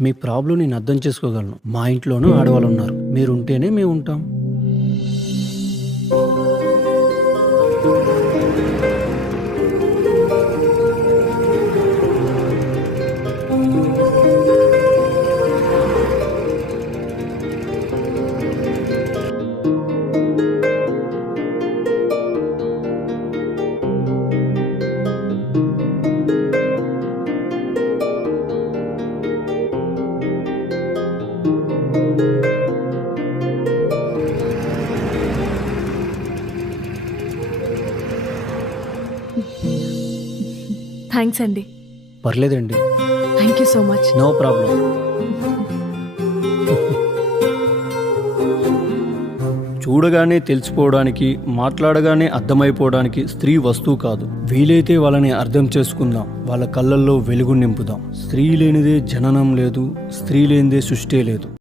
మీ problem నేను అర్థం చేసుకోగలను. మా ఇంట్లోనూ ఆడవాళ్ళున్నారు. మీరుంటేనే మేముంటాం. థ్యాంక్స్ అండి. పర్లేదండి. Thank you so much. No problem. చూడగానే తెలిసిపోవడానికి, మాట్లాడగానే అర్థమైపోవడానికి స్త్రీ వస్తువు కాదు. వీలైతే వాళ్ళని అర్థం చేసుకుందాం, వాళ్ళ కళ్ళల్లో వెలుగు నింపుదాం. స్త్రీ లేనిదే జననం లేదు, స్త్రీ లేనిదే సృష్టి లేదు.